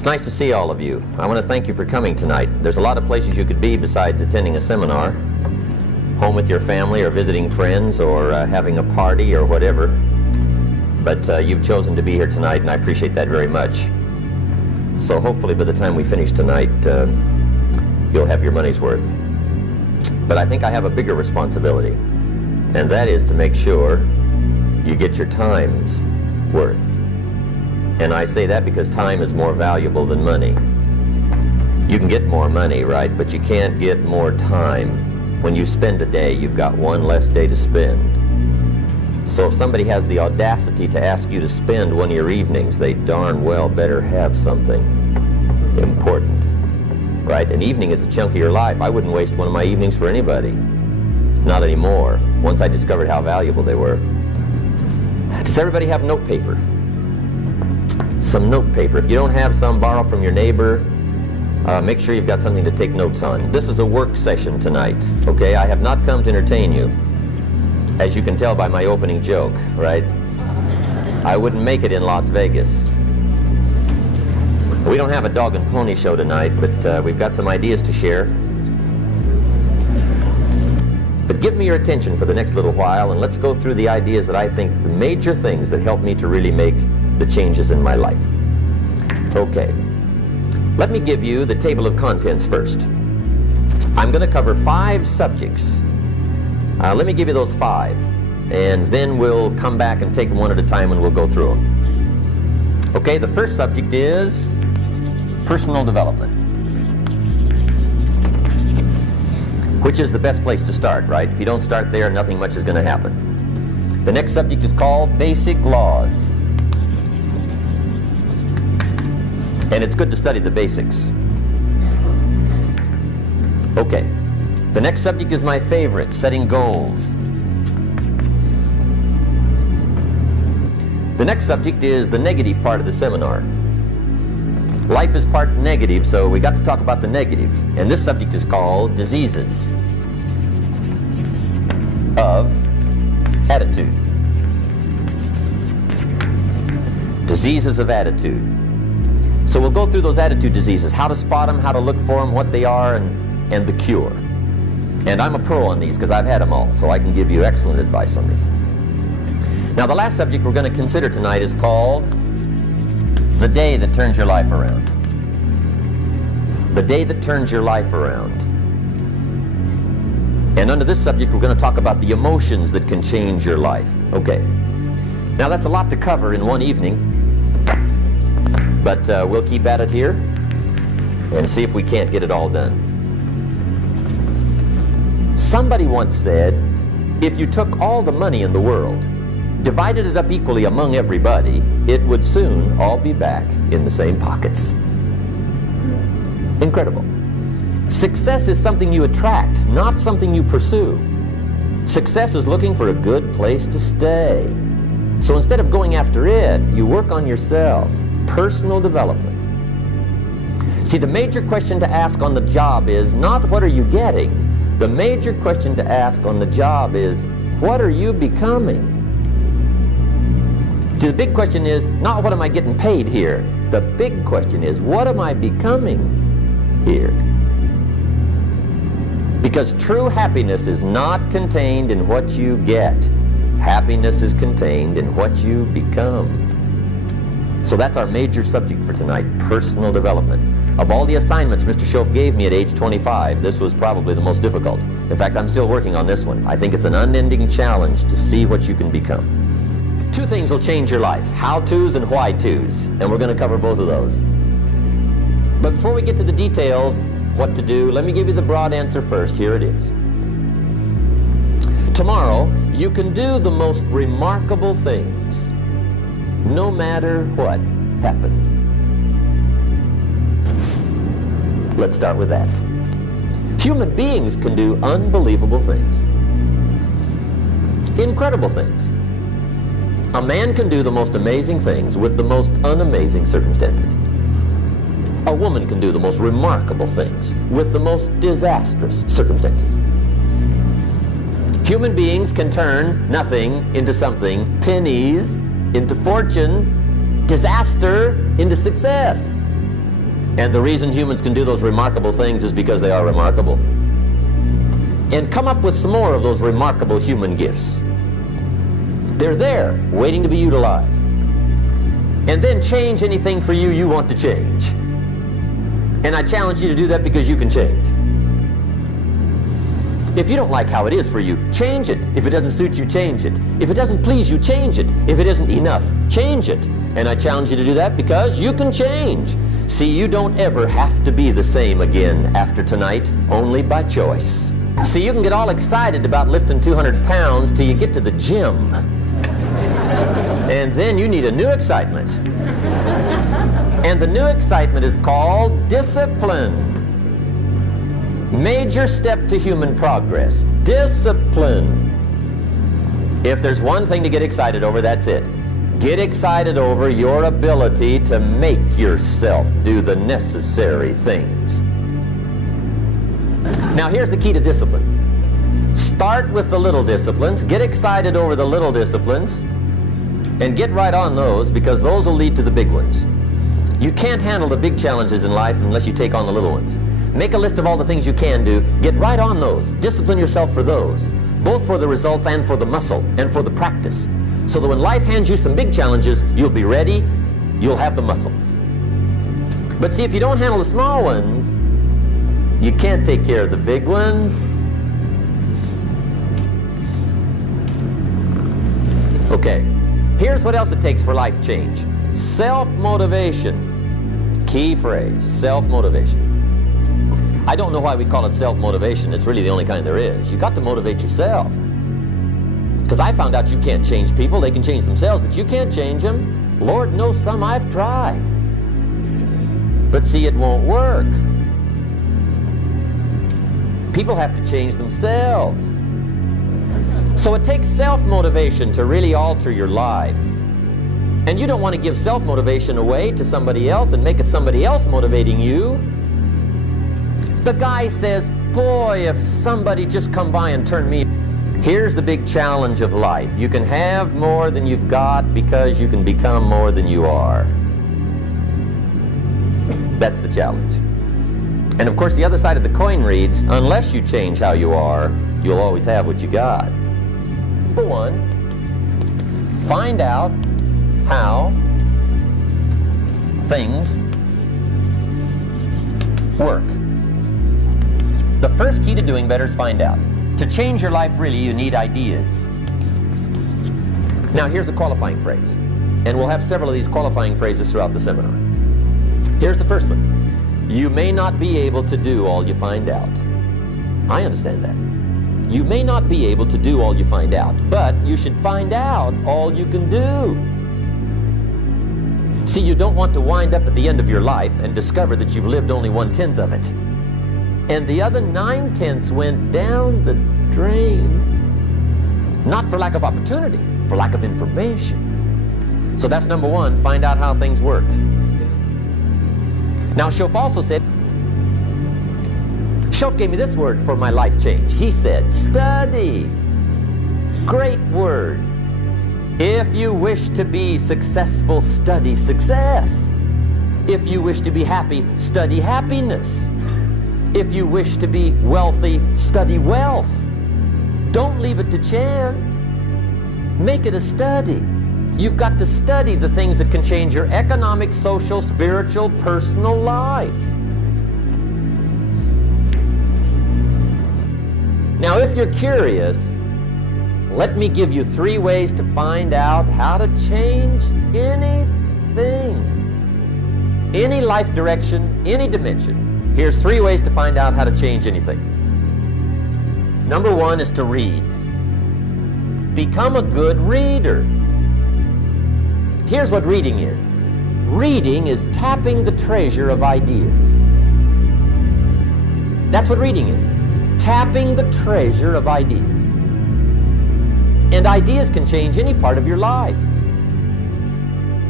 It's nice to see all of you. I want to thank you for coming tonight. There's a lot of places you could be besides attending a seminar, home with your family or visiting friends or having a party or whatever. But you've chosen to be here tonight, and I appreciate that very much. So hopefully by the time we finish tonight, you'll have your money's worth. But I think I have a bigger responsibility, and that is to make sure you get your time's worth. And I say that because time is more valuable than money. You can get more money, right, but you can't get more time. When you spend a day, you've got one less day to spend. So if somebody has the audacity to ask you to spend one of your evenings, they darn well better have something important, right? An evening is a chunk of your life. I wouldn't waste one of my evenings for anybody. Not anymore, once I discovered how valuable they were. Does everybody have note paper? Some note paper. If you don't have some, borrow from your neighbor. Make sure you've got something to take notes on. This is a work session tonight, okay? I have not come to entertain you, as you can tell by my opening joke, right? I wouldn't make it in Las Vegas. We don't have a dog and pony show tonight, but we've got some ideas to share. But give me your attention for the next little while, and let's go through the ideas that I think, the major things that help me to really make the changes in my life. Okay, let me give you the table of contents first. I'm going to cover 5 subjects. Let me give you those 5, and then we'll come back and take them one at a time and we'll go through them. Okay, the first subject is personal development, which is the best place to start, right? If you don't start there, nothing much is going to happen. The next subject is called basic laws. And it's good to study the basics. Okay. The next subject is my favorite, setting goals. The next subject is the negative part of the seminar. Life is part negative, so we got to talk about the negative. And this subject is called diseases of attitude. Diseases of attitude. So we'll go through those attitude diseases, how to spot them, how to look for them, what they are, and the cure. And I'm a pro on these because I've had them all, so I can give you excellent advice on these. Now the last subject we're going to consider tonight is called the day that turns your life around. The day that turns your life around. And under this subject we're going to talk about the emotions that can change your life. Okay. Now that's a lot to cover in one evening. But we'll keep at it here and see if we can't get it all done. Somebody once said, if you took all the money in the world, divided it up equally among everybody, it would soon all be back in the same pockets. Incredible. Success is something you attract, not something you pursue. Success is looking for a good place to stay. So instead of going after it, you work on yourself. Personal development. See, the major question to ask on the job is not what are you getting. The major question to ask on the job is what are you becoming? See, the big question is not what am I getting paid here. The big question is what am I becoming here? Because true happiness is not contained in what you get. Happiness is contained in what you become. So that's our major subject for tonight, personal development. Of all the assignments Mr. Schoaf gave me at age 25, this was probably the most difficult. In fact, I'm still working on this one. I think it's an unending challenge to see what you can become. 2 things will change your life, how-tos and why-tos, and we're going to cover both of those. But before we get to the details, what to do, let me give you the broad answer first. Here it is. Tomorrow, you can do the most remarkable things, no matter what happens. Let's start with that. Human beings can do unbelievable things. Incredible things. A man can do the most amazing things with the most unamazing circumstances. A woman can do the most remarkable things with the most disastrous circumstances. Human beings can turn nothing into something, pennies into fortune, disaster into success. And the reason humans can do those remarkable things is because they are remarkable. And come up with some more of those remarkable human gifts. They're there, waiting to be utilized. And then change anything for you want to change. And I challenge you to do that because you can change. If you don't like how it is for you, change it. If it doesn't suit you, change it. If it doesn't please you, change it. If it isn't enough, change it. And I challenge you to do that because you can change. See, you don't ever have to be the same again after tonight, only by choice. See, you can get all excited about lifting 200 pounds till you get to the gym. And then you need a new excitement. And the new excitement is called discipline. Major step to human progress. Discipline. If there's one thing to get excited over, that's it. Get excited over your ability to make yourself do the necessary things. Now here's the key to discipline. Start with the little disciplines. Get excited over the little disciplines. And get right on those, because those will lead to the big ones. You can't handle the big challenges in life unless you take on the little ones. Make a list of all the things you can do. Get right on those. Discipline yourself for those, both for the results and for the muscle and for the practice, so that when life hands you some big challenges, you'll be ready, you'll have the muscle. But see, if you don't handle the small ones, you can't take care of the big ones. Okay, here's what else it takes for life change. Self-motivation. Key phrase, self-motivation. I don't know why we call it self-motivation. It's really the only kind there is. You got to motivate yourself. Because I found out you can't change people. They can change themselves, but you can't change them. Lord knows some I've tried. But see, it won't work. People have to change themselves. So it takes self-motivation to really alter your life. And you don't want to give self-motivation away to somebody else and make it somebody else motivating you. The guy says, boy, if somebody just come by and turn me. Here's the big challenge of life. You can have more than you've got because you can become more than you are. That's the challenge. And of course, the other side of the coin reads, unless you change how you are, you'll always have what you got. Number one, find out how things work. The first key to doing better is find out. To change your life, really, you need ideas. Now, here's a qualifying phrase. And we'll have several of these qualifying phrases throughout the seminar. Here's the first one. You may not be able to do all you find out. I understand that. You may not be able to do all you find out, but you should find out all you can do. See, you don't want to wind up at the end of your life and discover that you've lived only 1/10 of it. And the other 9/10 went down the drain. Not for lack of opportunity, for lack of information. So that's number one, find out how things work. Now, Shoaff also said, Shoaff gave me this word for my life change. He said, study. Great word. If you wish to be successful, study success. If you wish to be happy, study happiness. If you wish to be wealthy, study wealth. Don't leave it to chance. Make it a study. You've got to study the things that can change your economic, social, spiritual, personal life. Now, if you're curious, let me give you 3 ways to find out how to change anything. Any life direction, any dimension. Here's 3 ways to find out how to change anything. Number 1 is to read. Become a good reader. Here's what reading is. Reading is tapping the treasure of ideas. That's what reading is. Tapping the treasure of ideas. And ideas can change any part of your life.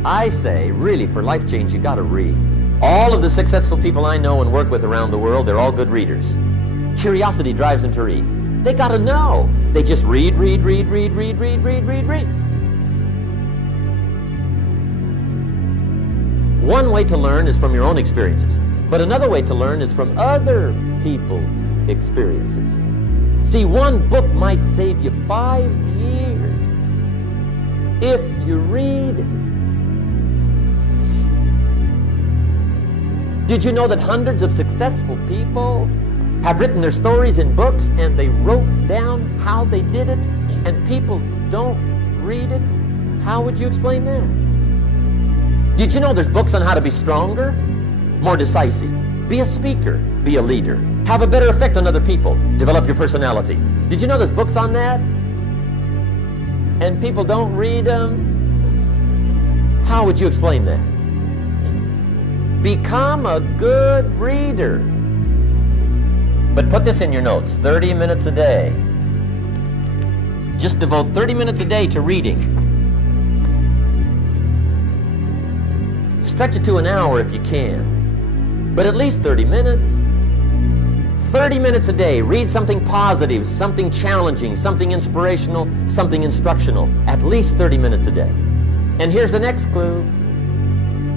I say, really, for life change, you got to read. All of the successful people I know and work with around the world, they're all good readers. Curiosity drives them to read. They got to know. They just read. One way to learn is from your own experiences. But another way to learn is from other people's experiences. See, one book might save you 5 years if you read it. Did you know that hundreds of successful people have written their stories in books and they wrote down how they did it, and people don't read it? How would you explain that? Did you know there's books on how to be stronger, more decisive, be a speaker, be a leader, have a better effect on other people, develop your personality? Did you know there's books on that? And people don't read them? How would you explain that? Become a good reader. But put this in your notes, 30 minutes a day. Just devote 30 minutes a day to reading. Stretch it to an hour if you can, but at least 30 minutes. 30 minutes a day, read something positive, something challenging, something inspirational, something instructional, at least 30 minutes a day. And here's the next clue.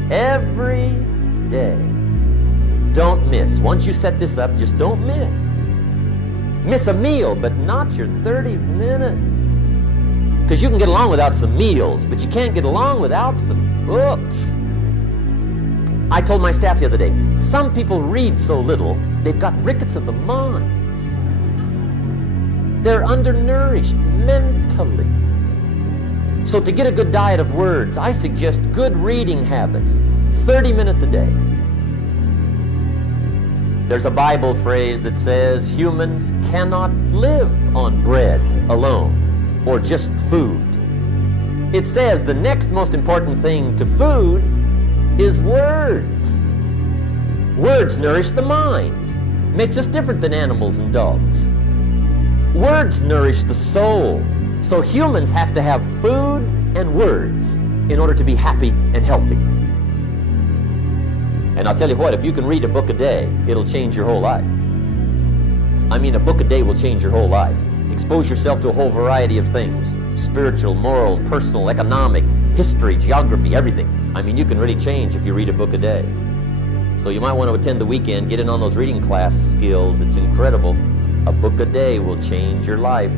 Every day. Don't miss. Once you set this up, just don't miss. Miss a meal, but not your 30 minutes. Because you can get along without some meals, but you can't get along without some books. I told my staff the other day, some people read so little, they've got rickets of the mind. They're undernourished mentally. So to get a good diet of words, I suggest good reading habits, 30 minutes a day. There's a Bible phrase that says humans cannot live on bread alone or just food. It says the next most important thing to food is words. Words nourish the mind, makes us different than animals and dogs. Words nourish the soul. So humans have to have food and words in order to be happy and healthy. And I'll tell you what, if you can read a book a day, it'll change your whole life. I mean, a book a day will change your whole life. Expose yourself to a whole variety of things, spiritual, moral, personal, economic, history, geography, everything. I mean, you can really change if you read a book a day. So you might want to attend the weekend, get in on those reading class skills. It's incredible. A book a day will change your life.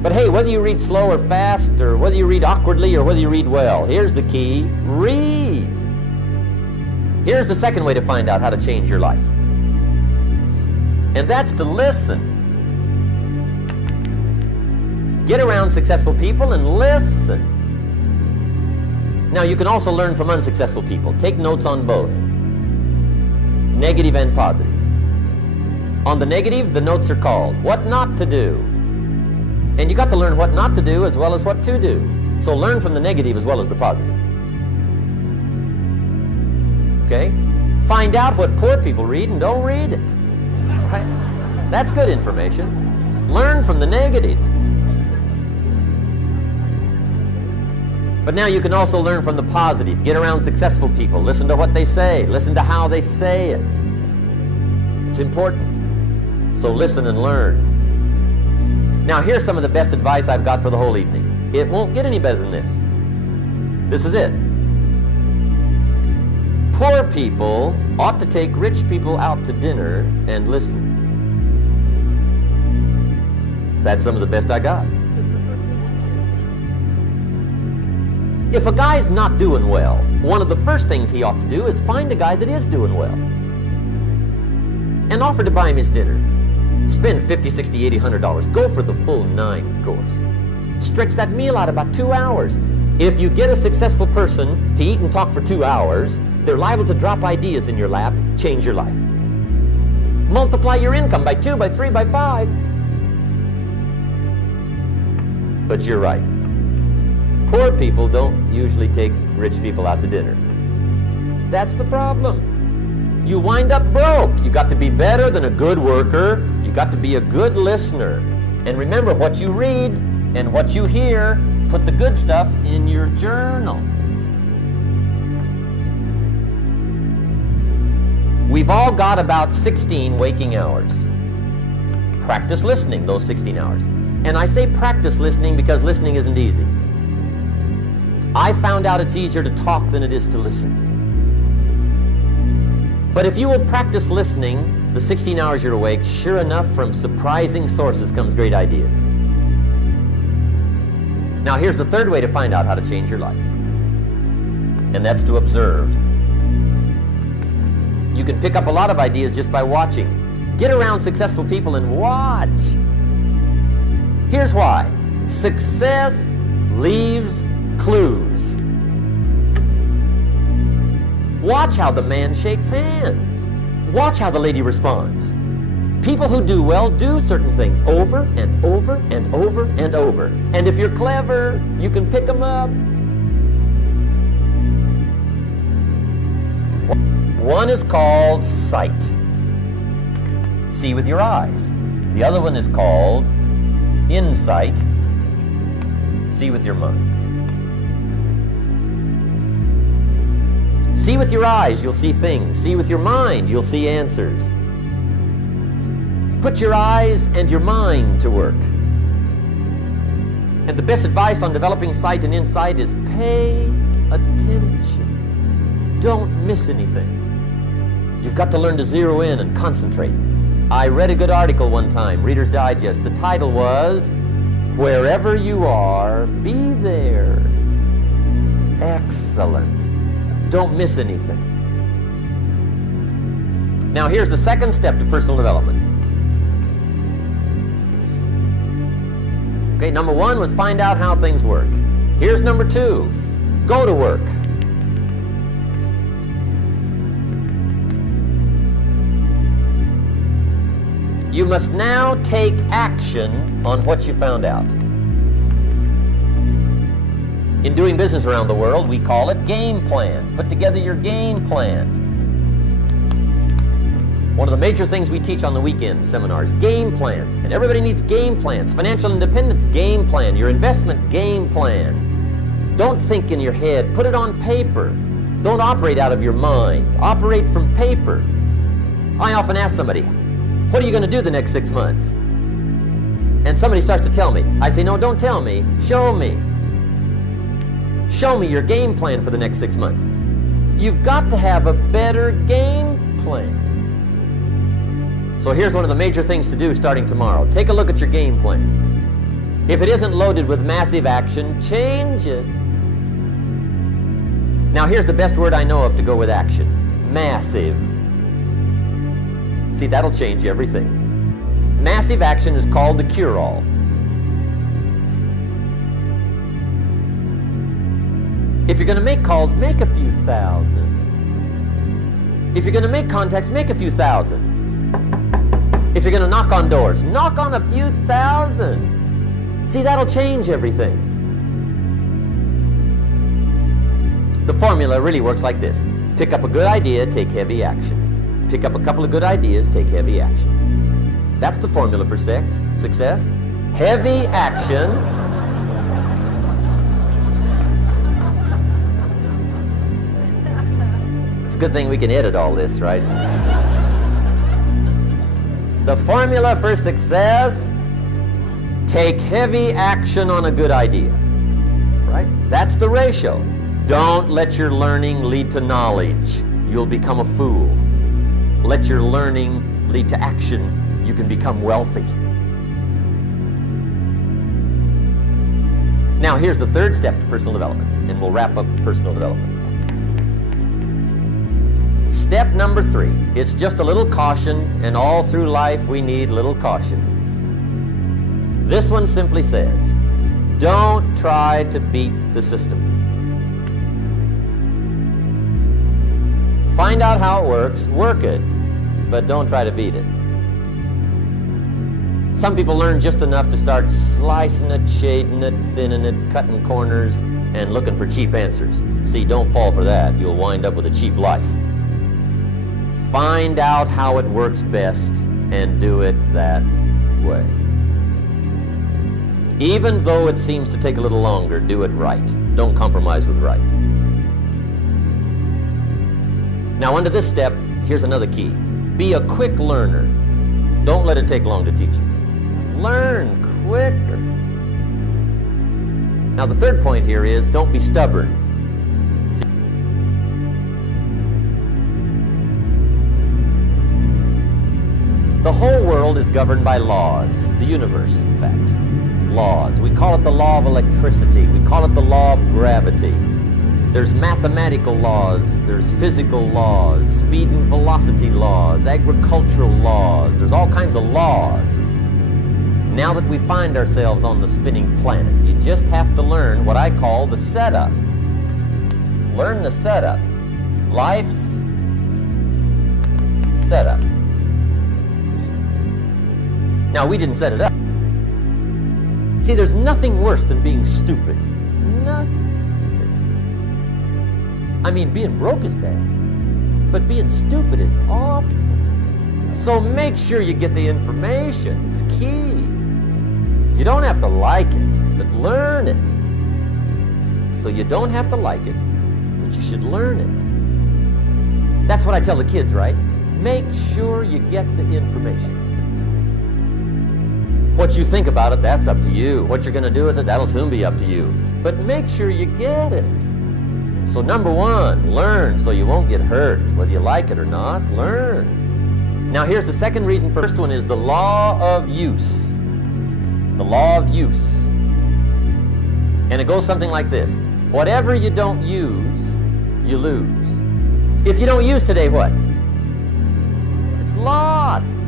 But hey, whether you read slow or fast, or whether you read awkwardly or whether you read well, here's the key: read. Here's the second way to find out how to change your life. And that's to listen. Get around successful people and listen. Now, you can also learn from unsuccessful people. Take notes on both, negative and positive. On the negative, the notes are called What Not to Do. And you got to learn what not to do as well as what to do. So learn from the negative as well as the positive. Okay? Find out what poor people read and don't read it. Right? That's good information. Learn from the negative. But now you can also learn from the positive. Get around successful people. Listen to what they say. Listen to how they say it. It's important. So listen and learn. Now here's some of the best advice I've got for the whole evening. It won't get any better than this. This is it. Poor people ought to take rich people out to dinner and listen. That's some of the best I got. If a guy's not doing well, one of the first things he ought to do is find a guy that is doing well and offer to buy him his dinner. Spend $50, $60, $80, $100. Go for the full 9 course. Stretch that meal out about 2 hours. If you get a successful person to eat and talk for 2 hours, they're liable to drop ideas in your lap, change your life. Multiply your income by 2, by 3, by 5. But you're right. Poor people don't usually take rich people out to dinner. That's the problem. You wind up broke. You got to be better than a good worker. You got to be a good listener. And remember, what you read and what you hear, put the good stuff in your journal. We've all got about 16 waking hours. Practice listening those 16 hours. And I say practice listening because listening isn't easy. I found out it's easier to talk than it is to listen. But if you will practice listening the 16 hours you're awake, sure enough, from surprising sources comes great ideas. Now here's the third way to find out how to change your life, and that's to observe. You can pick up a lot of ideas just by watching. Get around successful people and watch. Here's why. Success leaves clues. Watch how the man shakes hands. Watch how the lady responds. People who do well do certain things over and over and over and over. And if you're clever, you can pick them up. One is called sight. See with your eyes. The other one is called insight. See with your mind. See with your eyes, you'll see things. See with your mind, you'll see answers. Put your eyes and your mind to work. And the best advice on developing sight and insight is pay attention. Don't miss anything. You've got to learn to zero in and concentrate. I read a good article one time, Reader's Digest. The title was, "Wherever you are, be there." Excellent. Don't miss anything. Now here's the second step to personal development. Okay, number one was find out how things work. Here's number two, go to work. You must now take action on what you found out. In doing business around the world, we call it game plan. Put together your game plan. One of the major things we teach on the weekend seminars, game plans. And everybody needs game plans. Financial independence, game plan. Your investment, game plan. Don't think in your head. Put it on paper. Don't operate out of your mind. Operate from paper. I often ask somebody, what are you going to do the next 6 months? And somebody starts to tell me. I say, no, don't tell me. Show me. Show me your game plan for the next 6 months. You've got to have a better game plan. So here's one of the major things to do starting tomorrow. Take a look at your game plan. If it isn't loaded with massive action, change it. Now here's the best word I know of to go with action. Massive. See, that'll change everything. Massive action is called the cure-all. If you're going to make calls, make a few thousand. If you're going to make contacts, make a few thousand. If you're going to knock on doors, knock on a few thousand. See, that'll change everything. The formula really works like this. Pick up a good idea, take heavy action. Pick up a couple of good ideas, take heavy action. That's the formula for success. Heavy action. Good thing we can edit all this, right? The formula for success, take heavy action on a good idea, right? That's the ratio. Don't let your learning lead to knowledge. You'll become a fool. Let your learning lead to action. You can become wealthy. Now here's the third step to personal development, and we'll wrap up personal development. Step number 3, it's just a little caution, and all through life we need little cautions. This one simply says, don't try to beat the system. Find out how it works, work it, but don't try to beat it. Some people learn just enough to start slicing it, shading it, thinning it, cutting corners, and looking for cheap answers. See, don't fall for that. You'll wind up with a cheap life. Find out how it works best and do it that way. Even though it seems to take a little longer, do it right. Don't compromise with right. Now, under this step, here's another key. Be a quick learner. Don't let it take long to teach you. Learn quicker. Now, the third point here is don't be stubborn. The whole world is governed by laws, the universe, in fact. Laws. We call it the law of electricity. We call it the law of gravity. There's mathematical laws, there's physical laws, speed and velocity laws, agricultural laws. There's all kinds of laws. Now that we find ourselves on the spinning planet, you just have to learn what I call the setup. Learn the setup. Life's setup. Now, we didn't set it up. See, there's nothing worse than being stupid. Nothing. I mean, being broke is bad, but being stupid is awful. So make sure you get the information. It's key. You don't have to like it, but learn it. So you don't have to like it, but you should learn it. That's what I tell the kids, right? Make sure you get the information. What you think about it, that's up to you. What you're going to do with it, that'll soon be up to you. But make sure you get it. So number one, learn so you won't get hurt. Whether you like it or not, learn. Now here's the second reason. First one is the law of use. The law of use. And it goes something like this. Whatever you don't use, you lose. If you don't use today, what? It's lost.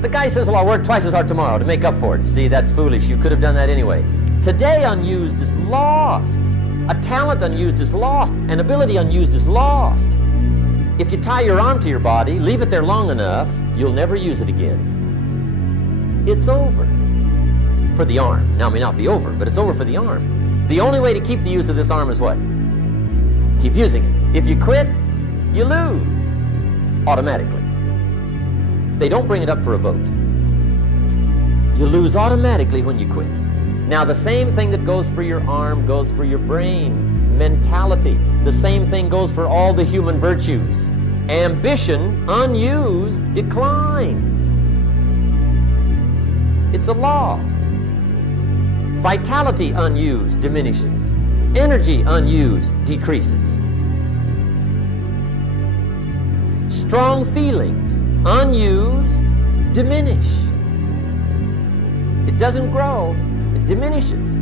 The guy says, well, I'll work twice as hard tomorrow to make up for it. See, that's foolish. You could have done that anyway. Today unused is lost. A talent unused is lost. An ability unused is lost. If you tie your arm to your body, leave it there long enough, you'll never use it again. It's over. For the arm. Now, it may not be over, but it's over for the arm. The only way to keep the use of this arm is what? Keep using it. If you quit, you lose. Automatically. They don't bring it up for a vote. You lose automatically when you quit. Now, the same thing that goes for your arm goes for your brain, mentality. The same thing goes for all the human virtues. Ambition, unused, declines. It's a law. Vitality, unused, diminishes. Energy, unused, decreases. Strong feelings, unused, diminish. It doesn't grow, it diminishes.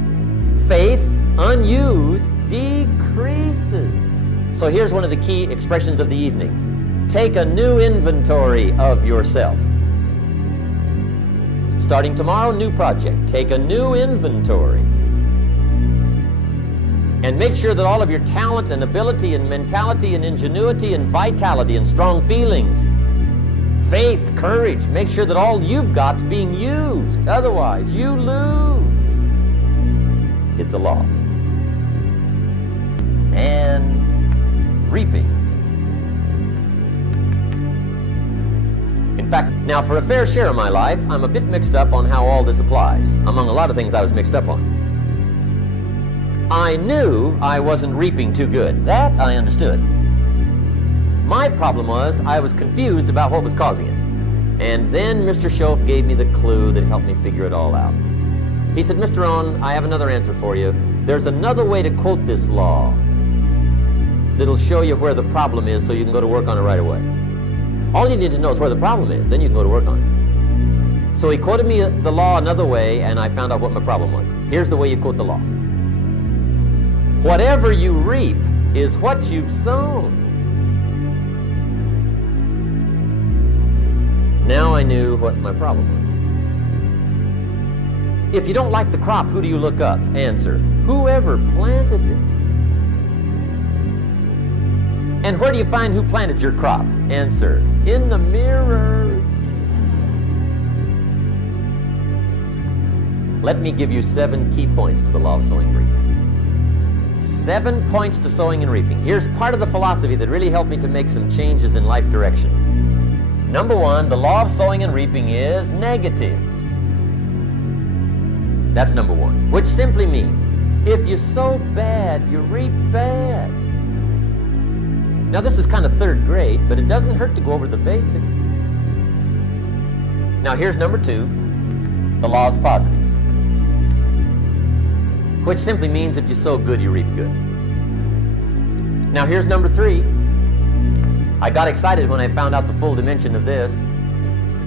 Faith, unused, decreases. So here's one of the key expressions of the evening. Take a new inventory of yourself. Starting tomorrow, new project. Take a new inventory. And make sure that all of your talent and ability and mentality and ingenuity and vitality and strong feelings, faith, courage, make sure that all you've got's being used. Otherwise, you lose. It's a law. And reaping. In fact, now for a fair share of my life, I'm a bit mixed up on how all this applies, among a lot of things I was mixed up on. I knew I wasn't reaping too good. That I understood. My problem was I was confused about what was causing it. And then Mr. Shoaff gave me the clue that helped me figure it all out. He said, Mr. Rohn, I have another answer for you. There's another way to quote this law that'll show you where the problem is so you can go to work on it right away. All you need to know is where the problem is, then you can go to work on it. So he quoted me the law another way, and I found out what my problem was. Here's the way you quote the law. Whatever you reap is what you've sown. Now I knew what my problem was. If you don't like the crop, who do you look up? Answer, whoever planted it. And where do you find who planted your crop? Answer, in the mirror. Let me give you 7 key points to the law of sowing and reaping. 7 points to sowing and reaping. Here's part of the philosophy that really helped me to make some changes in life direction. Number 1, the law of sowing and reaping is negative. That's number 1, which simply means if you sow bad, you reap bad. Now this is kind of 3rd grade, but it doesn't hurt to go over the basics. Now here's number 2, the law is positive, which simply means if you sow good, you reap good. Now here's number 3. I got excited when I found out the full dimension of this.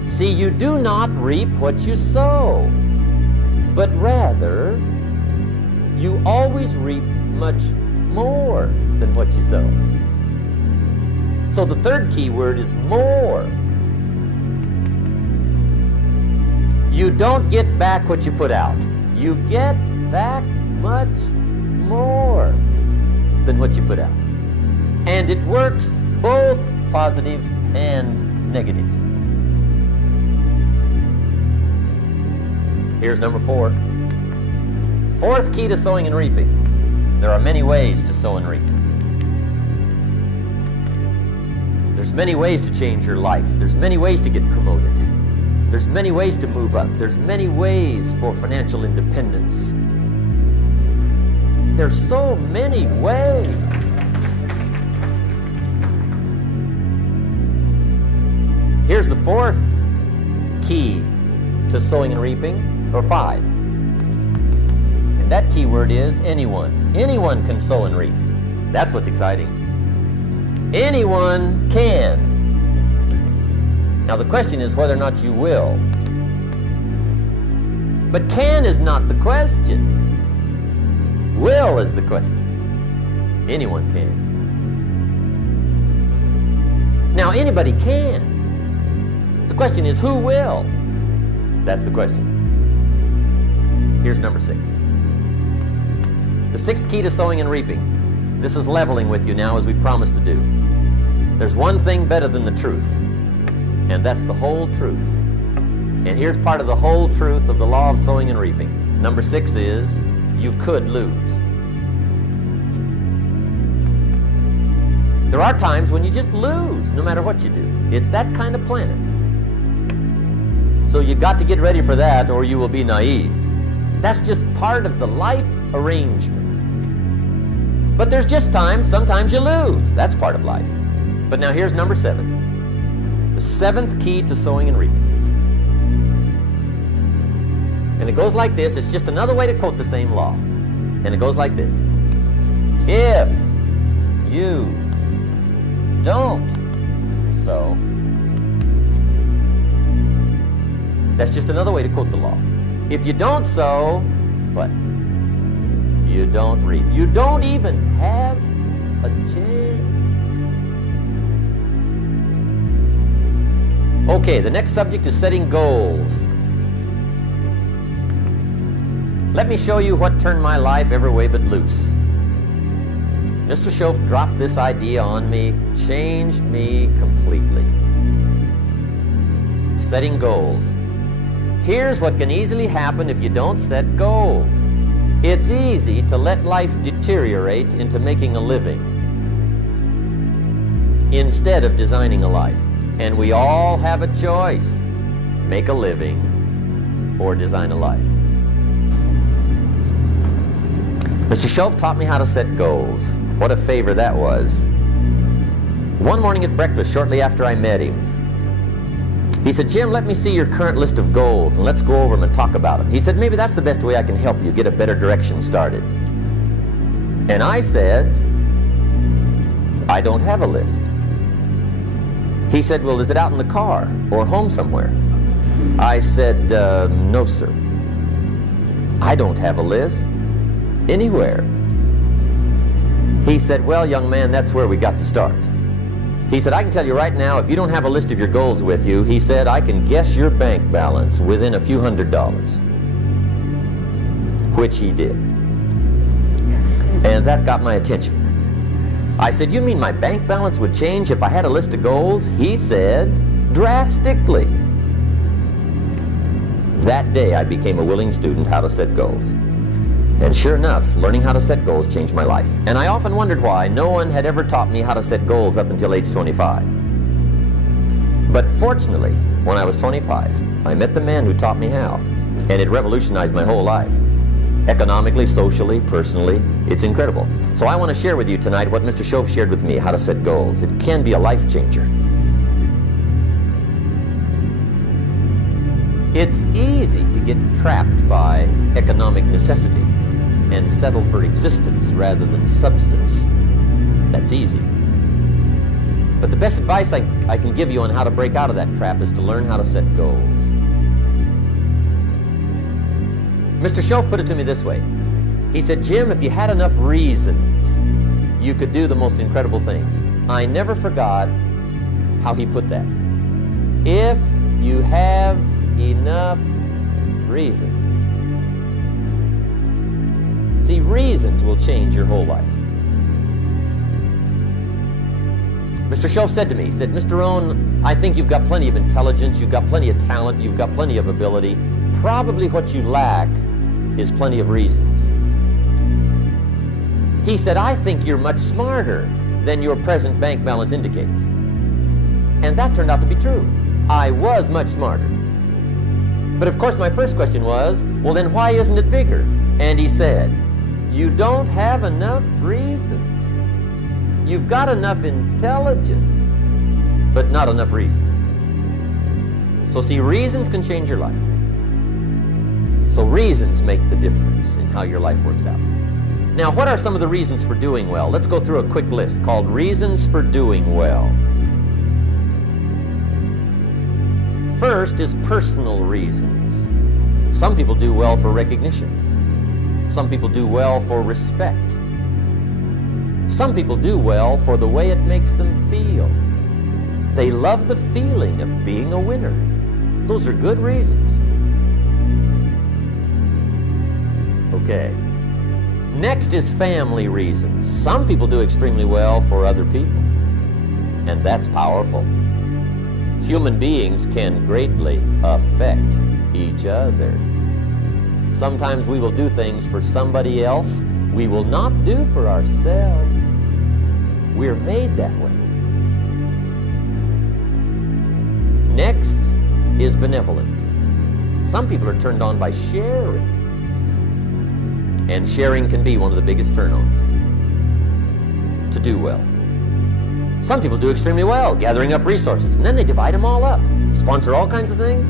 See, you do not reap what you sow, but rather you always reap much more than what you sow. So the third key word is more. You don't get back what you put out. You get back much more than what you put out. And it works both positive and negative. Here's number 4. Fourth key to sowing and reaping. There are many ways to sow and reap. There's many ways to change your life. There's many ways to get promoted. There's many ways to move up. There's many ways for financial independence. There's so many ways. Here's the fourth key to sowing and reaping, or 5. And that key word is anyone. Anyone can sow and reap. That's what's exciting. Anyone can. Now the question is whether or not you will. But can is not the question. Will is the question. Anyone can. Now anybody can. The question is who will? That's the question. Here's number 6. The 6th key to sowing and reaping. This is leveling with you now as we promised to do. There's one thing better than the truth, and that's the whole truth. And here's part of the whole truth of the law of sowing and reaping. Number 6 is you could lose. There are times when you just lose no matter what you do. It's that kind of planet. So you got to get ready for that or you will be naive. That's just part of the life arrangement. But there's just times, sometimes you lose. That's part of life. But now here's number 7. The 7th key to sowing and reaping. And it goes like this. It's just another way to quote the same law. And it goes like this. If you don't sow, that's just another way to quote the law. If you don't sow, what? You don't reap. You don't even have a chance. Okay, the next subject is setting goals. Let me show you what turned my life every way but loose. Mr. Shoaff dropped this idea on me, changed me completely. Setting goals. Here's what can easily happen if you don't set goals. It's easy to let life deteriorate into making a living instead of designing a life. And we all have a choice. Make a living or design a life. Mr. Shoaff taught me how to set goals. What a favor that was. One morning at breakfast, shortly after I met him, he said, Jim, let me see your current list of goals and let's go over them and talk about them. He said, maybe that's the best way I can help you get a better direction started. And I said, I don't have a list. He said, well, is it out in the car or home somewhere? I said, no, sir. I don't have a list anywhere. He said, well, young man, that's where we got to start. He said, I can tell you right now, if you don't have a list of your goals with you, he said, I can guess your bank balance within a few $100s. Which he did. And that got my attention. I said, you mean my bank balance would change if I had a list of goals? He said, drastically. That day I became a willing student how to set goals. And sure enough, learning how to set goals changed my life. And I often wondered why no one had ever taught me how to set goals up until age 25. But fortunately, when I was 25, I met the man who taught me how. And it revolutionized my whole life. Economically, socially, personally, it's incredible. So I want to share with you tonight what Mr. Shoaff shared with me, how to set goals. It can be a life changer. It's easy to get trapped by economic necessity and settle for existence rather than substance. That's easy. But the best advice I can give you on how to break out of that trap is to learn how to set goals. Mr. Shoaff put it to me this way. He said, Jim, if you had enough reasons, you could do the most incredible things. I never forgot how he put that. If you have enough reasons. See, reasons will change your whole life. Mr. Shoaff said to me, he said, Mr. Rohn, I think you've got plenty of intelligence, you've got plenty of talent, you've got plenty of ability. Probably what you lack is plenty of reasons. He said, I think you're much smarter than your present bank balance indicates. And that turned out to be true. I was much smarter. But of course my first question was, well then why isn't it bigger? And he said, you don't have enough reasons. You've got enough intelligence, but not enough reasons. So see, reasons can change your life. So reasons make the difference in how your life works out. Now, what are some of the reasons for doing well? Let's go through a quick list called Reasons for Doing Well. First is personal reasons. Some people do well for recognition. Some people do well for respect. Some people do well for the way it makes them feel. They love the feeling of being a winner. Those are good reasons. Okay. Next is family reasons. Some people do extremely well for other people, and that's powerful. Human beings can greatly affect each other. Sometimes we will do things for somebody else we will not do for ourselves. We're made that way. Next is benevolence. Some people are turned on by sharing. And sharing can be one of the biggest turn-ons to do well. Some people do extremely well gathering up resources, and then they divide them all up, sponsor all kinds of things.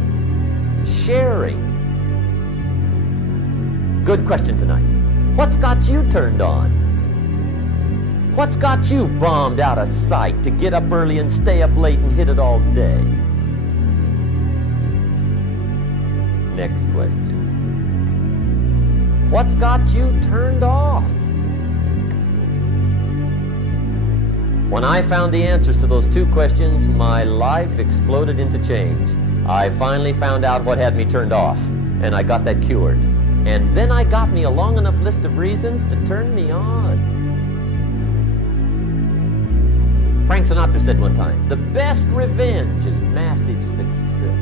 Sharing. Good question tonight. What's got you turned on? What's got you bombed out of sight to get up early and stay up late and hit it all day? Next question. What's got you turned off? When I found the answers to those two questions, my life exploded into change. I finally found out what had me turned off, and I got that cured. And then I got me a long enough list of reasons to turn me on. Frank Sinatra said one time, the best revenge is massive success.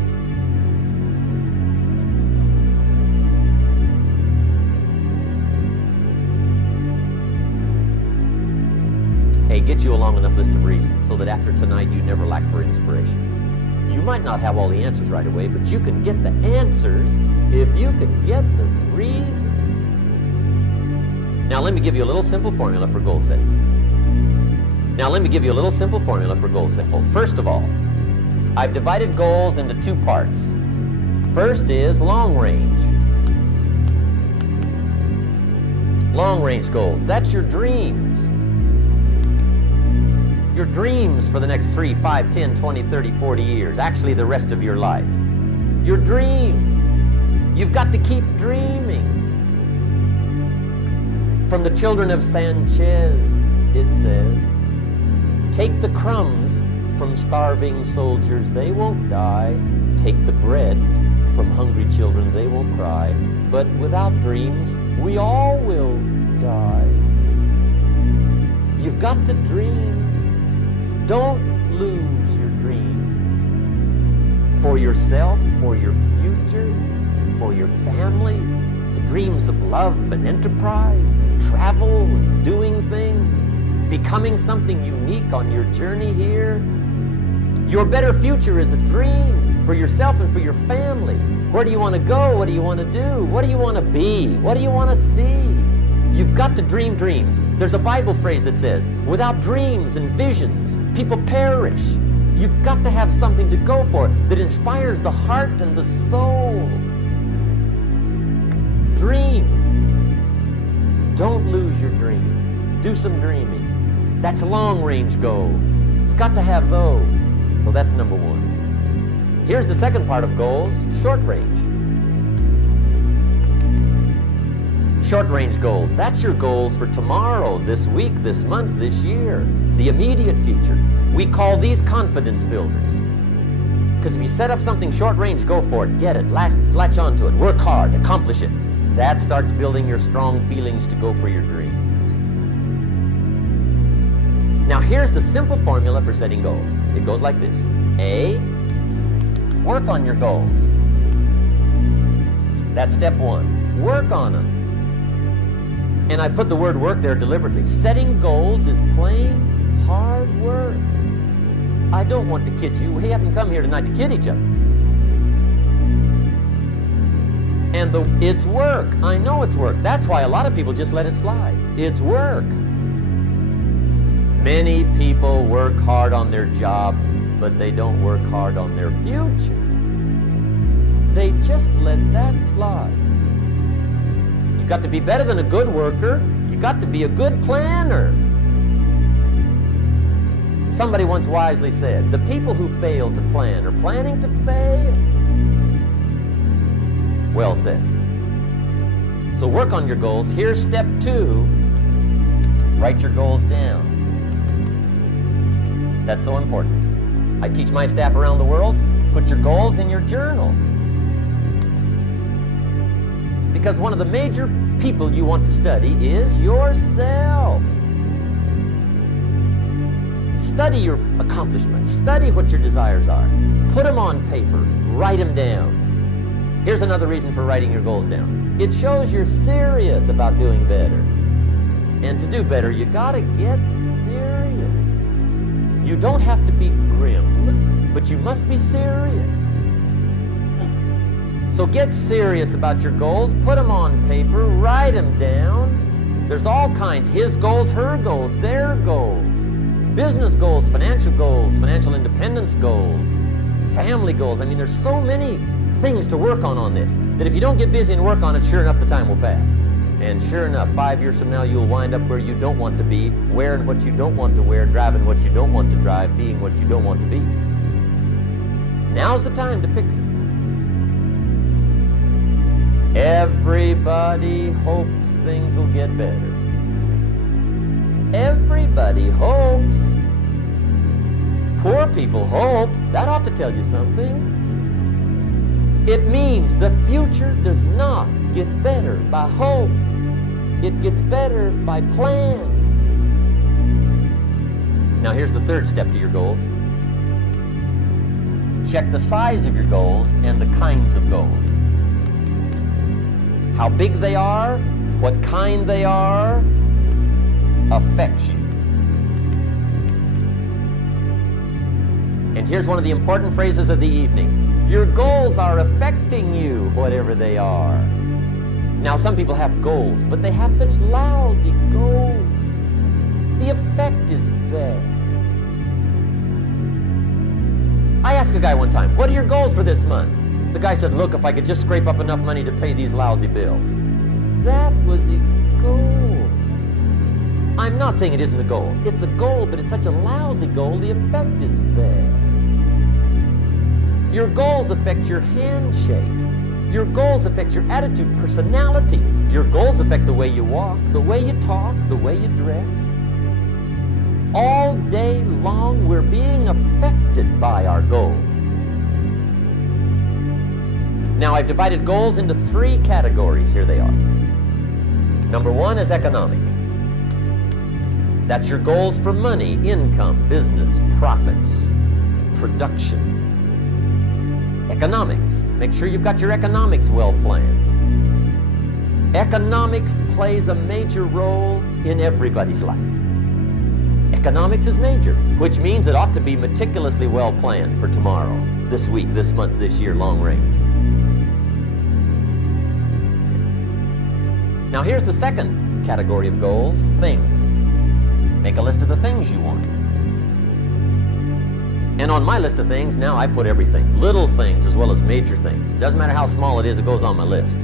Hey, get you a long enough list of reasons so that after tonight you never lack for inspiration. You might not have all the answers right away, but you can get the answers if you can get the reasons. Now let me give you a little simple formula for goal setting. First of all, I've divided goals into two parts. First is long range. Long range goals, that's your dreams. Your dreams for the next 3, 5, 10, 20, 30, 40 years. Actually, the rest of your life. Your dreams. You've got to keep dreaming. From the children of Sanchez, it says, take the crumbs from starving soldiers, they won't die. Take the bread from hungry children, they won't cry. But without dreams, we all will die. You've got to dream. Don't lose your dreams. For yourself, for your future, for your family, the dreams of love and enterprise, and travel and doing things, becoming something unique on your journey here. Your better future is a dream for yourself and for your family. Where do you want to go? What do you want to do? What do you want to be? What do you want to see? You've got to dream dreams. There's a Bible phrase that says, without dreams and visions, people perish. You've got to have something to go for that inspires the heart and the soul. Dreams. Don't lose your dreams. Do some dreaming. That's long-range goals. You've got to have those. So that's number one. Here's the second part of goals, short range. Short range goals. That's your goals for tomorrow, this week, this month, this year, the immediate future. We call these confidence builders. Because if you set up something short range, go for it, get it, latch onto it, work hard, accomplish it. That starts building your strong feelings to go for your dreams. Now here's the simple formula for setting goals. It goes like this. A, work on your goals. That's step one. Work on them. And I put the word work there deliberately. Setting goals is plain hard work. I don't want to kid you. We haven't come here tonight to kid each other. And it's work. I know it's work. That's why a lot of people just let it slide. It's work. Many people work hard on their job, but they don't work hard on their future. They just let that slide. You've got to be better than a good worker. You've got to be a good planner. Somebody once wisely said, the people who fail to plan are planning to fail. Well said. So work on your goals. Here's step two. Write your goals down. That's so important. I teach my staff around the world, put your goals in your journal. Because one of the major people you want to study is yourself. Study your accomplishments. Study what your desires are. Put them on paper. Write them down. Here's another reason for writing your goals down. It shows you're serious about doing better. And to do better, you gotta get serious. You don't have to be grim, but you must be serious. So get serious about your goals, put them on paper, write them down. There's all kinds, his goals, her goals, their goals. Business goals, financial independence goals, family goals. I mean, there's so many things to work on this, that if you don't get busy and work on it, sure enough, the time will pass. And sure enough, 5 years from now, you'll wind up where you don't want to be, wearing what you don't want to wear, driving what you don't want to drive, being what you don't want to be. Now's the time to fix it. Everybody hopes things will get better. Everybody hopes. Poor people hope. That ought to tell you something. It means the future does not get better by hope. It gets better by plan. Now here's the third step to your goals. Check the size of your goals and the kinds of goals. How big they are, what kind they are, affects you. And here's one of the important phrases of the evening. Your goals are affecting you, whatever they are. Now, some people have goals, but they have such lousy goals. The effect is bad. I asked a guy one time, what are your goals for this month? The guy said, look, if I could just scrape up enough money to pay these lousy bills. That was his goal. I'm not saying it isn't a goal. It's a goal, but it's such a lousy goal, the effect is bad. Your goals affect your handshake. Your goals affect your attitude, personality. Your goals affect the way you walk, the way you talk, the way you dress. All day long, we're being affected by our goals. Now, I've divided goals into 3 categories. Here they are. Number 1 is economic. That's your goals for money, income, business, profits, production. Economics. Make sure you've got your economics well planned. Economics plays a major role in everybody's life. Economics is major, which means it ought to be meticulously well planned for tomorrow, this week, this month, this year, long range. Now here's the second category of goals, things. Make a list of the things you want. And on my list of things, now I put everything. Little things as well as major things. Doesn't matter how small it is, it goes on my list.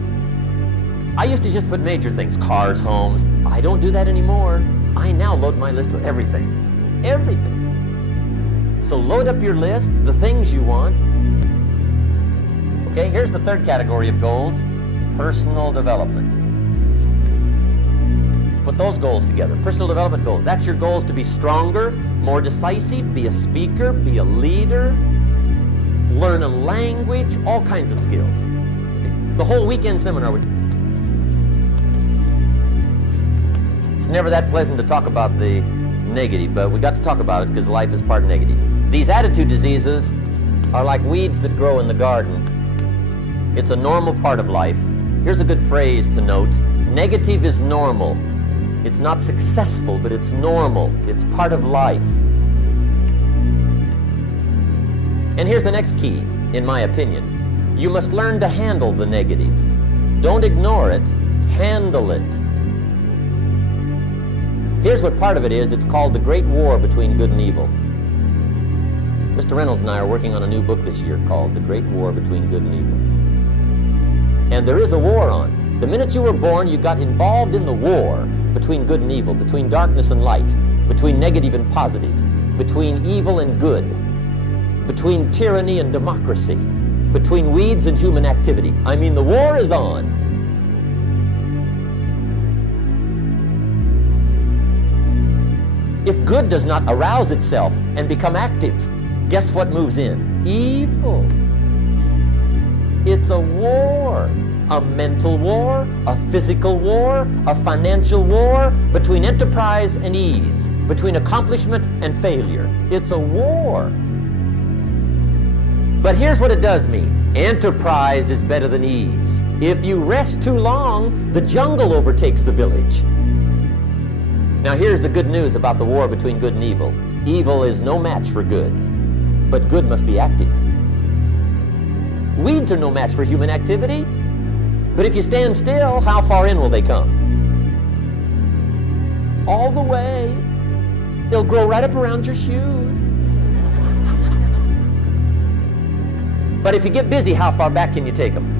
I used to just put major things, cars, homes. I don't do that anymore. I now load my list with everything. Everything. So load up your list, the things you want. Okay, here's the third category of goals: personal development. Put those goals together. Personal development goals. That's your goals to be stronger, more decisive, be a speaker, be a leader, learn a language, all kinds of skills. Okay. The whole weekend seminar was... It's never that pleasant to talk about the negative, but we got to talk about it because life is part negative. These attitude diseases are like weeds that grow in the garden. It's a normal part of life. Here's a good phrase to note: negative is normal. It's not successful, but it's normal. It's part of life. And here's the next key, in my opinion. You must learn to handle the negative. Don't ignore it, handle it. Here's what part of it is. It's called the Great War Between Good and Evil. Mr. Reynolds and I are working on a new book this year called The Great War Between Good and Evil. And there is a war on. The minute you were born, you got involved in the war between good and evil, between darkness and light, between negative and positive, between evil and good, between tyranny and democracy, between weeds and human activity. I mean, the war is on. If good does not arouse itself and become active, guess what moves in? Evil. It's a war. A mental war, a physical war, a financial war, between enterprise and ease, between accomplishment and failure. It's a war. But here's what it does mean. Enterprise is better than ease. If you rest too long, the jungle overtakes the village. Now here's the good news about the war between good and evil. Evil is no match for good, but good must be active. Weeds are no match for human activity. But if you stand still, how far in will they come? All the way. They'll grow right up around your shoes. But if you get busy, how far back can you take them?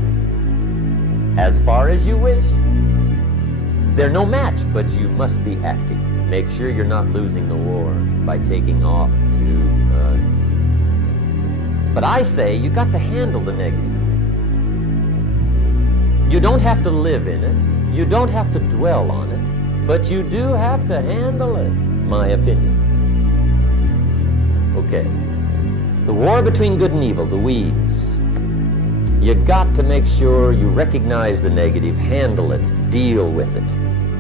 As far as you wish. They're no match, but you must be active. Make sure you're not losing the war by taking off too much. But I say you got to handle the negative. You don't have to live in it. You don't have to dwell on it. But you do have to handle it, my opinion. Okay. The war between good and evil, the weeds. You got to make sure you recognize the negative, handle it, deal with it,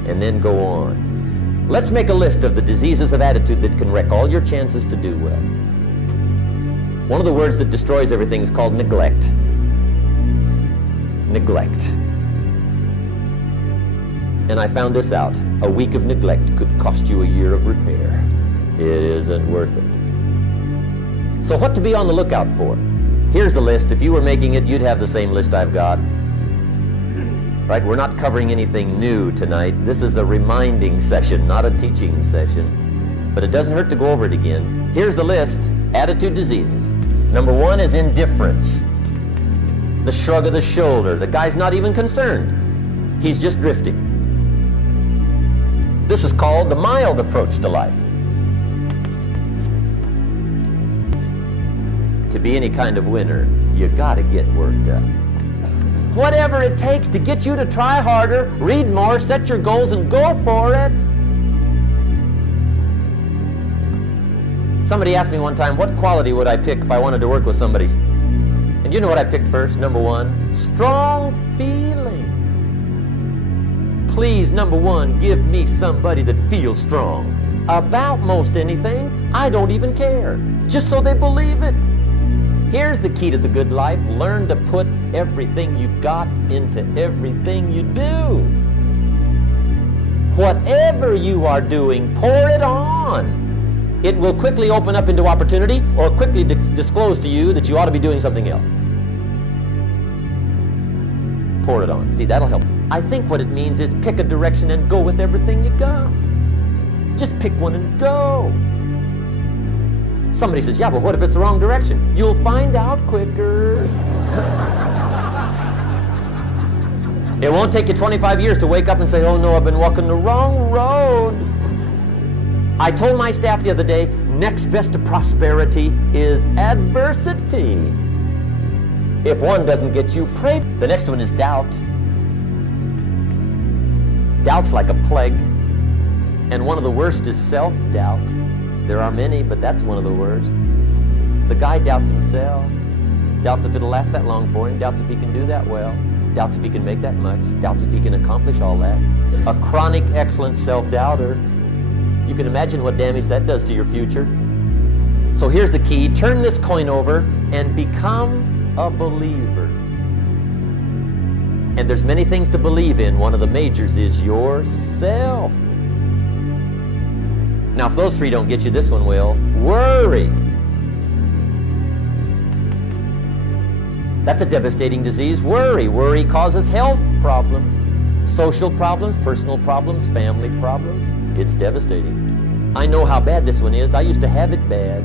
and then go on. Let's make a list of the diseases of attitude that can wreck all your chances to do well. One of the words that destroys everything is called neglect. Neglect. And I found this out. A week of neglect could cost you a year of repair. It isn't worth it. So what to be on the lookout for? Here's the list. If you were making it, you'd have the same list I've got. Right? We're not covering anything new tonight. This is a reminding session, not a teaching session. But it doesn't hurt to go over it again. Here's the list. Attitude diseases. Number one is indifference. The shrug of the shoulder. The guy's not even concerned. He's just drifting. This is called the mild approach to life. To be any kind of winner, you gotta get worked up. Whatever it takes to get you to try harder, read more, set your goals, and go for it. Somebody asked me one time, what quality would I pick if I wanted to work with somebody? And you know what I picked first? Number one, strong feeling. Please, number one, give me somebody that feels strong about most anything. I don't even care, just so they believe it. Here's the key to the good life. Learn to put everything you've got into everything you do. Whatever you are doing, pour it on. It will quickly open up into opportunity or quickly disclose to you that you ought to be doing something else. Pour it on. See, that'll help. I think what it means is pick a direction and go with everything you got. Just pick one and go. Somebody says, yeah, but what if it's the wrong direction? You'll find out quicker. It won't take you 25 years to wake up and say, oh no, I've been walking the wrong road. I told my staff the other day, next best to prosperity is adversity. If one doesn't get you, pray. The next one is doubt. Doubt's like a plague. And one of the worst is self-doubt. There are many, but that's one of the worst. The guy doubts himself. Doubts if it'll last that long for him. Doubts if he can do that well. Doubts if he can make that much. Doubts if he can accomplish all that. A chronic, excellent self-doubter. You can imagine what damage that does to your future. So here's the key. Turn this coin over and become a believer. And there's many things to believe in. One of the majors is yourself. Now, if those three don't get you, this one will. Worry. That's a devastating disease. Worry. Worry causes health problems, social problems, personal problems, family problems. It's devastating. I know how bad this one is. I used to have it bad.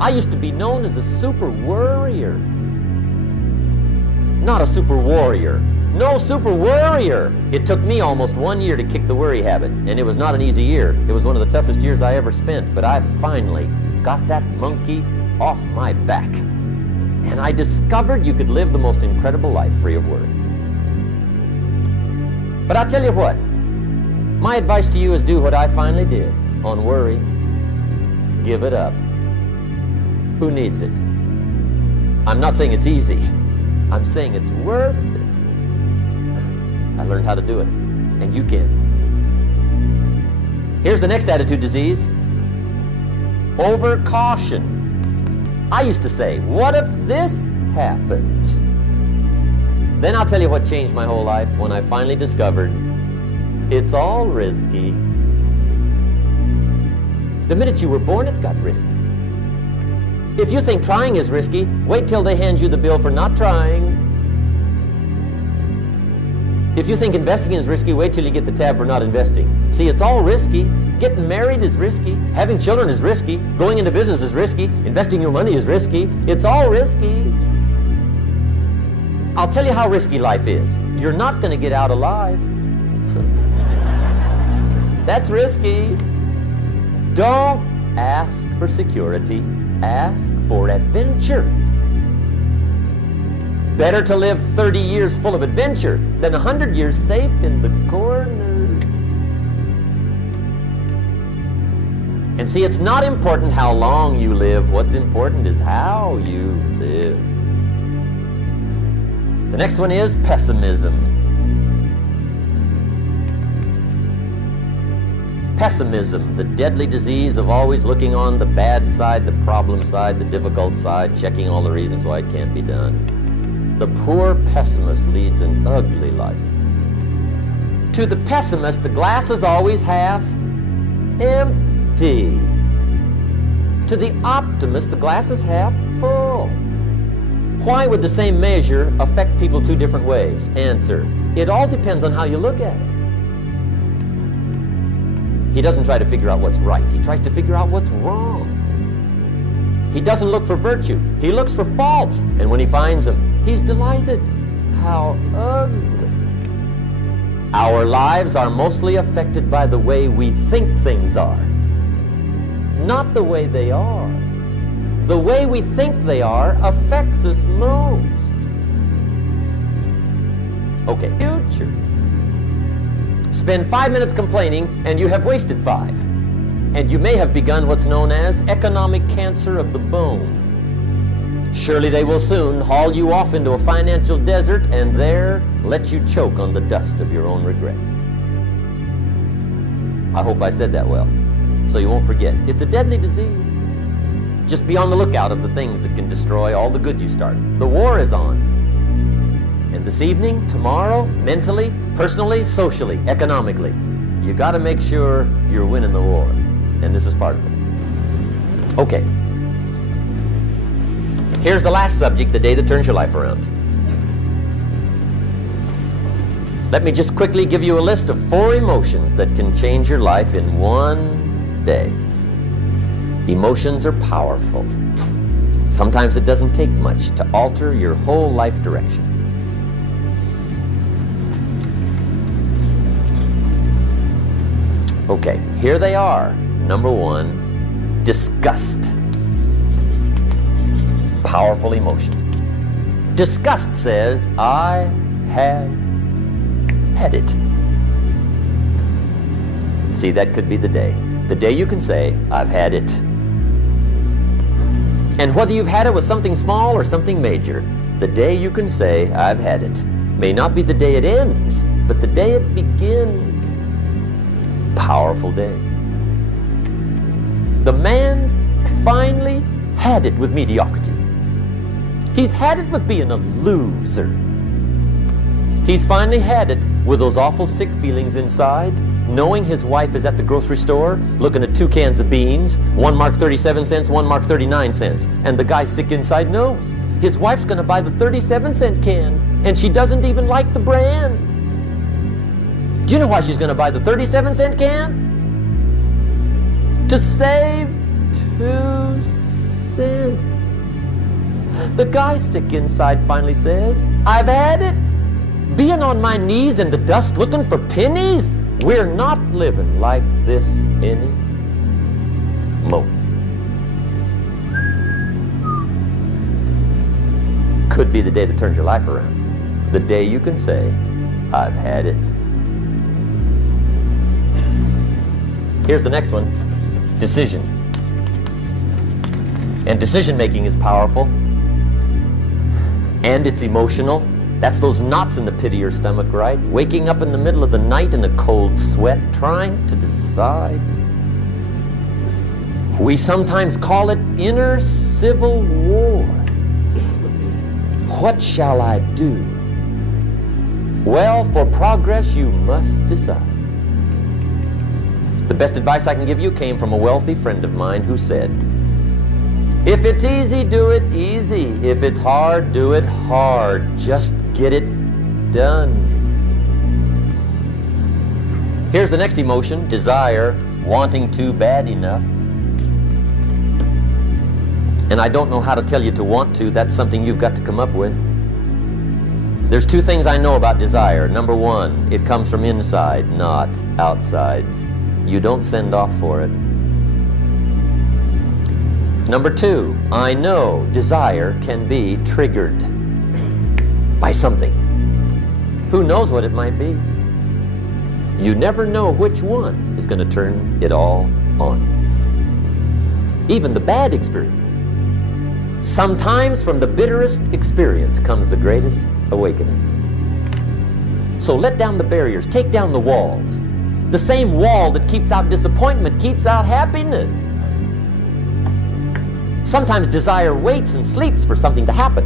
I used to be known as a super worrier. Not a super warrior. No, super worrier. It took me almost 1 year to kick the worry habit, and it was not an easy year. It was one of the toughest years I ever spent, but I finally got that monkey off my back. And I discovered you could live the most incredible life free of worry. But I'll tell you what, my advice to you is do what I finally did on worry. Give it up. Who needs it? I'm not saying it's easy. I'm saying it's worth it. I learned how to do it, and you can. Here's the next attitude disease. Overcaution. I used to say, what if this happens? Then I'll tell you what changed my whole life when I finally discovered it's all risky. The minute you were born, it got risky. If you think trying is risky, wait till they hand you the bill for not trying. If you think investing is risky, wait till you get the tab for not investing. See, it's all risky. Getting married is risky. Having children is risky. Going into business is risky. Investing your money is risky. It's all risky. I'll tell you how risky life is. You're not going to get out alive. That's risky. Don't ask for security. Ask for adventure. Better to live 30 years full of adventure than 100 years safe in the corner. And see, it's not important how long you live. What's important is how you live. The next one is pessimism. Pessimism, the deadly disease of always looking on the bad side, the problem side, the difficult side, checking all the reasons why it can't be done. The poor pessimist leads an ugly life. To the pessimist, the glass is always half empty. To the optimist, the glass is half full. Why would the same measure affect people two different ways? Answer, it all depends on how you look at it. He doesn't try to figure out what's right. He tries to figure out what's wrong. He doesn't look for virtue. He looks for faults. And when he finds them, he's delighted. How ugly. Our lives are mostly affected by the way we think things are, not the way they are. The way we think they are affects us most. Okay, future. Spend 5 minutes complaining and you have wasted 5. And you may have begun what's known as economic cancer of the bone. Surely they will soon haul you off into a financial desert and there let you choke on the dust of your own regret. I hope I said that well, so you won't forget. It's a deadly disease. Just be on the lookout of the things that can destroy all the good you start. The war is on. And this evening, tomorrow, mentally, personally, socially, economically, you got to make sure you're winning the war. And this is part of it. Okay. Here's the last subject, the day that turns your life around. Let me just quickly give you a list of 4 emotions that can change your life in one day. Emotions are powerful. Sometimes it doesn't take much to alter your whole life direction. Okay, here they are. Number one, disgust. Powerful emotion. Disgust says, I have had it. See, that could be the day. The day you can say, I've had it. And whether you've had it with something small or something major, the day you can say, I've had it, may not be the day it ends, but the day it begins. Powerful day. The man's finally had it with mediocrity. He's had it with being a loser. He's finally had it with those awful sick feelings inside, knowing his wife is at the grocery store looking at 2 cans of beans, one marked 37 cents, one marked 39 cents. And the guy sick inside knows his wife's going to buy the 37-cent can, and she doesn't even like the brand. Do you know why she's going to buy the 37-cent can? To save 2 cents. The guy sick inside finally says, I've had it. Being on my knees in the dust looking for pennies? We're not living like this anymore. Could be the day that turns your life around. The day you can say, I've had it. Here's the next one, decision. And decision making is powerful. And it's emotional. That's those knots in the pit of your stomach, right? Waking up in the middle of the night in a cold sweat, trying to decide. We sometimes call it inner civil war. What shall I do? Well, for progress, you must decide. The best advice I can give you came from a wealthy friend of mine who said, if it's easy, do it easy. If it's hard, do it hard. Just get it done. Here's the next emotion, desire, wanting to bad enough. And I don't know how to tell you to want to. That's something you've got to come up with. There's 2 things I know about desire. Number 1, it comes from inside, not outside. You don't send off for it. Number 2, I know desire can be triggered by something. Who knows what it might be? You never know which one is going to turn it all on. Even the bad experiences. Sometimes from the bitterest experience comes the greatest awakening. So let down the barriers, take down the walls. The same wall that keeps out disappointment keeps out happiness. Sometimes desire waits and sleeps for something to happen.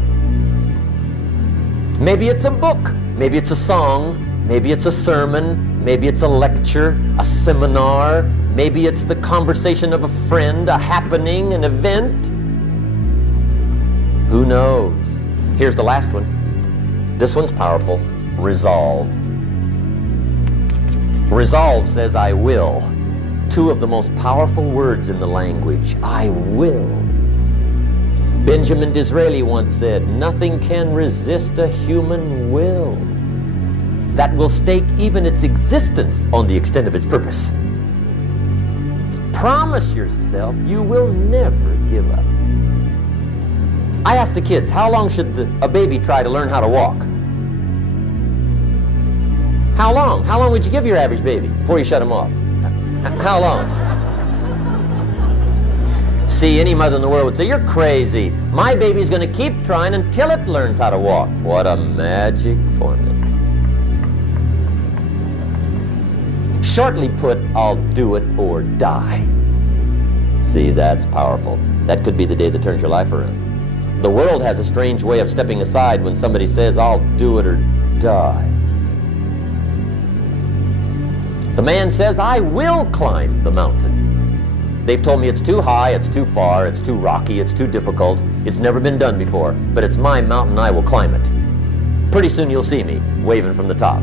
Maybe it's a book, maybe it's a song, maybe it's a sermon, maybe it's a lecture, a seminar, maybe it's the conversation of a friend, a happening, an event. Who knows? Here's the last one. This one's powerful. Resolve. Resolve says, I will. 2 of the most powerful words in the language. I will. Benjamin Disraeli once said, nothing can resist a human will that will stake even its existence on the extent of its purpose. Promise yourself you will never give up. I ask the kids, how long should a baby try to learn how to walk? How long? How long would you give your average baby before you shut him off? How long? See, any mother in the world would say, you're crazy. My baby's going to keep trying until it learns how to walk. What a magic formula. Shortly put, I'll do it or die. See, that's powerful. That could be the day that turns your life around. The world has a strange way of stepping aside when somebody says, I'll do it or die. The man says, I will climb the mountain. They've told me it's too high, it's too far, it's too rocky, it's too difficult, it's never been done before, but it's my mountain, I will climb it. Pretty soon you'll see me waving from the top.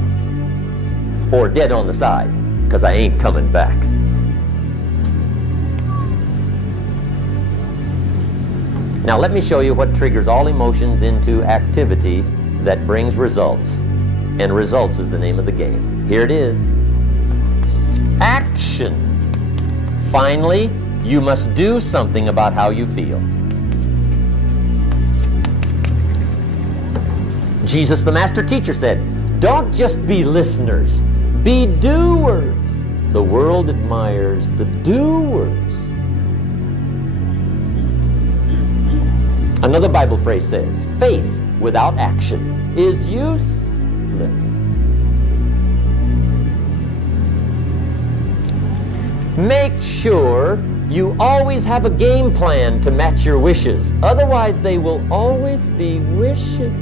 Or dead on the side, because I ain't coming back. Now let me show you what triggers all emotions into activity that brings results. And results is the name of the game. Here it is. action. Finally, you must do something about how you feel. Jesus, the master teacher, said, don't just be listeners, be doers. The world admires the doers. Another Bible phrase says, faith without action is useless. Make sure you always have a game plan to match your wishes. Otherwise, they will always be wishes.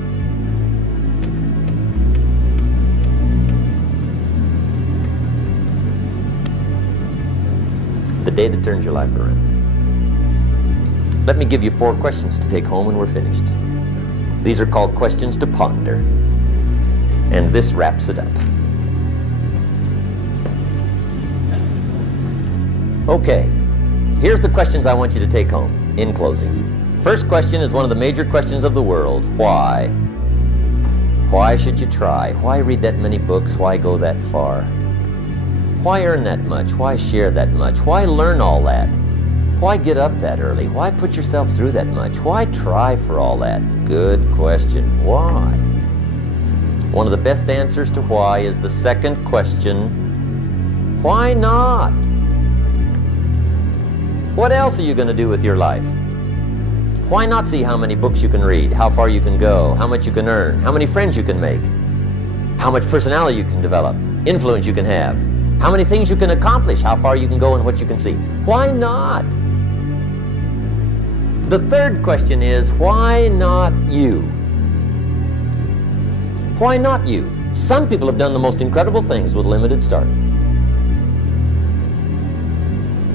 The day that turns your life around. Let me give you 4 questions to take home when we're finished. These are called questions to ponder. And this wraps it up. Okay, here's the questions I want you to take home in closing. First question is one of the major questions of the world. Why? Why should you try? Why read that many books? Why go that far? Why earn that much? Why share that much? Why learn all that? Why get up that early? Why put yourself through that much? Why try for all that? Good question. Why? One of the best answers to why is the second question, why not? What else are you going to do with your life? Why not see how many books you can read, how far you can go, how much you can earn, how many friends you can make, how much personality you can develop, influence you can have, how many things you can accomplish, how far you can go, and what you can see? Why not? The third question is, why not you? Why not you? Some people have done the most incredible things with limited start.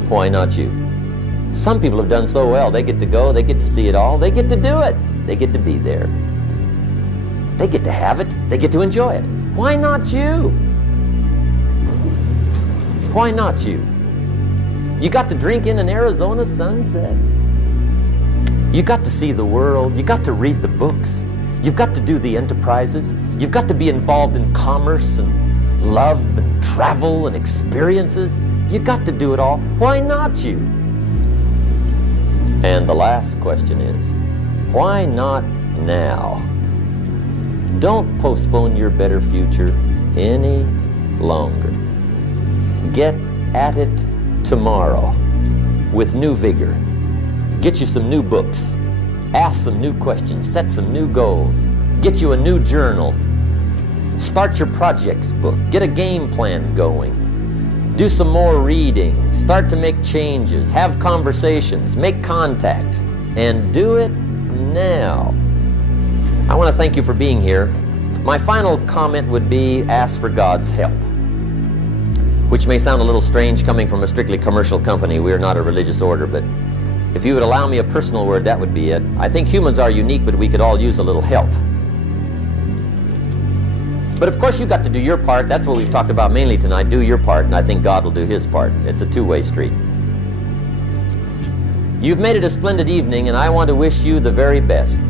Why not you? Some people have done so well, they get to go, they get to see it all, they get to do it, they get to be there. They get to have it, they get to enjoy it. Why not you? Why not you? You got to drink in an Arizona sunset. You got to see the world. You got to read the books. You've got to do the enterprises. You've got to be involved in commerce and love and travel and experiences. You got to do it all. Why not you? And the last question is, why not now? Don't postpone your better future any longer. Get at it tomorrow with new vigor. Get you some new books. Ask some new questions. Set some new goals. Get you a new journal. Start your projects book. Get a game plan going. Do some more reading. Start to make changes. Have conversations. Make contact. And do it now. I want to thank you for being here. My final comment would be ask for God's help, which may sound a little strange coming from a strictly commercial company. We are not a religious order, but if you would allow me a personal word, that would be it. I think humans are unique, but we could all use a little help. But of course, you've got to do your part. That's what we've talked about mainly tonight. Do your part, and I think God will do His part. It's a two-way street. You've made it a splendid evening, and I want to wish you the very best.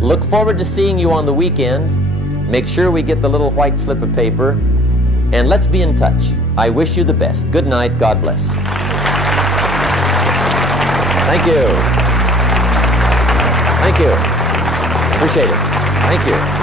Look forward to seeing you on the weekend. Make sure we get the little white slip of paper, and let's be in touch. I wish you the best. Good night. God bless. Thank you. Thank you. Appreciate it. Thank you.